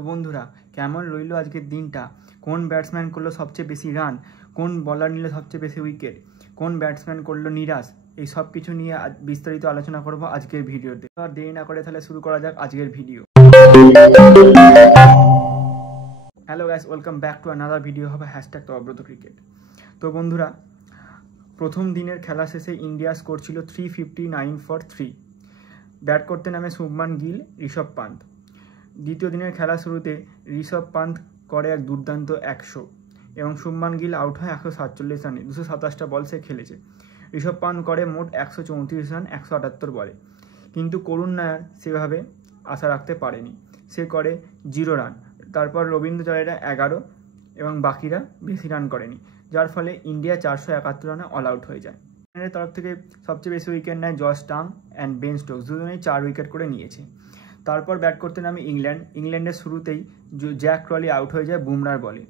তো বন্ধুরা, কেমন রইল আজকের দিনটা? কোন ব্যাটসম্যান করলো সবচেয়ে বেশি রান, কোন বলার নিল সবচেয়ে বেশি উইকেট, কোন ব্যাটসম্যান করলো নিরাশ, এই সব কিছু নিয়ে বিস্তারিত আলোচনা করব আজকের ভিডিওতে। আর দেরি না করে তাহলে শুরু করা যাক আজকের video. Hello guys, welcome back to another video হবে #তবব্রত ক্রিকেট। তো বন্ধুরা, প্রথম দিনের খেলা শেষে ইন্ডিয়া স্কোর ছিল 359 ফর 3। ব্যাট করতে নামে শুভমান গিল, ঋষভ পান্ত। দ্বিতীয় দিনের খেলা শুরুতে ঋষভ পান্ত করে এক দুর্দান্ত 100 এবং শুভমান গিল আউট হয় 147 রানে। 227টা বল সে খেলেছে। ঋষভ পান্ত করে মোট 134 রান 178 বলে, কিন্তু করুণ নায়ার সেভাবে আশা রাখতে পারেনি। সে করে 0 রান। তারপর রবীন্দ্র জাদেজা 11 এবং বাকিরা বেশি রান করেনি, যার ফলে ইন্ডিয়া 471 রানে অল আউট হয়ে যায়। ইংল্যান্ডের তরফ থেকে সবচেয়ে বেশি উইকেট নেয় Josh tongue and Ben Stokes, দুজনেই 4 উইকেট করে নিয়েছে। তারপর ব্যাট করতে নামে ইংল্যান্ডের শুরুতেই জ্যাক ক্রলি আউট হয়ে যায় বুমরার বলে।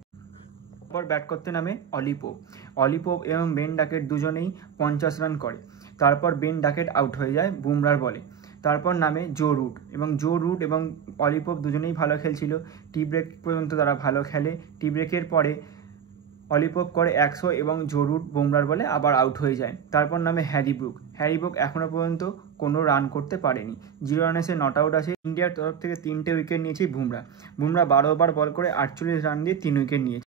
তারপর ব্যাট করতে নামে অলি পোপ এবং বেন ডাকেট দুজনেই 50 রান করে। তারপর বেন ডাকেট আউট হয়ে যায় বুমরার বলে। তারপর নামে জো রুট এবং অলি পোপ দুজনেই ভালো খেলছিল। টি ব্রেক পর্যন্ত তারা ভালো খেলে। টি ব্রেকের পরে অলি পোপ করে 100 এবং জো রুট বুমরার বলে আবার আউট হয়ে যায়। তারপর নামে হ্যারি ব্রুক এখনও পর্যন্ত কোনো রান করতে পারেনি। 0 রানে সে নট আউট আছে। ইন্ডিয়ার তরফ থেকে 3টে উইকেট নিয়েছে বুমরা 12 ওভার বল করে 48 রান দিয়ে 3 উইকেট নিয়েছে।